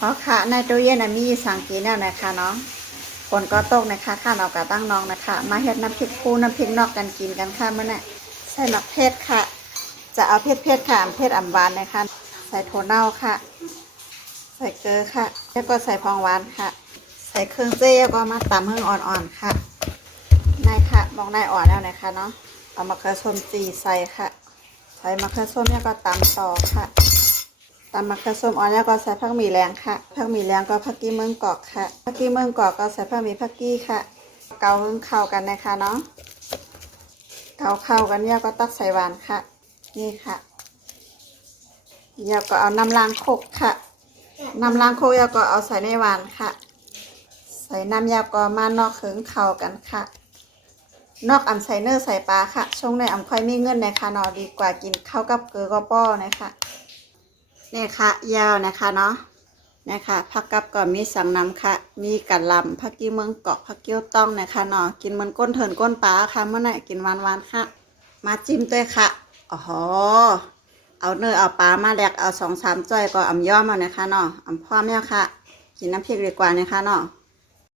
เพราะค่ะในตู้เย็นมีสังกีแนวนะคะน้องฝนก็ตกนะคะข้าเรากะตั้งน้องนะคะมาเฮ็ดน้ำพริกปูน้ำพริกนอกกันกินกันค่ะมื้อนี้ใส่มะเขือค่ะจะเอาเผ็ดค่ะเผ็ดหวานนะคะใส่ถั่วเน่าค่ะใส่เกลือค่ะแล้วก็ใส่พองหวานค่ะใส่เครื่องเจียวก็มาตำให้อ่อนๆค่ะนายค่ะมองนายอ่อนแล้วนะคะเนาะเอามะเขือส้มจีใส่ค่ะใส่มะเขือส้มแล้วก็ตำต่อค่ะตำมะเขือส้มอ่อนแล้วก็ใส่ผักหมี่แรงค่ะผักหมี่แรงก็ผักกี้เมืองกอกค่ะผักกี้เมืองกอกก็ใส่ผักหมี่ผักกี้ค่ะเกาเข้ากันนะคะเนาะเกาเข้ากันแล้วก็ตักใส่หวานค่ะนี่ค่ะแล้วก็เอาน้ำล้างโคกค่ะน้ำล้างโคกแล้วก็เอาใส่ในหวานค่ะใส่น้ำยาก็มานอกเขิงเข้ากันค่ะนอกใส่เนื้อใส่ปลาค่ะช่วงในค่อยมีเงินนะคะเนาะดีกว่ากินข้าวกับเกลือก็ป้อนะคะนี่ค่ะยาวนะคะเนาะนะคะผักกับก็มีสังน้ำค่ะมีกะหล่ำผักกี้เมืองเกาะผักเกี้ยวต้องนะคะเนาะกินเหมือนก้นเถินก้นปลาค่ะเมื่อไหร่กินหวานๆค่ะมาจิ้มด้วยค่ะอ๋อเอาเนื้อเอาปลามาแลกเอา2-3จ้อยก็ย่อมเอานะคะเนาะพร้อมแล้วค่ะกินน้ำพริกดีกว่านะคะเนาะ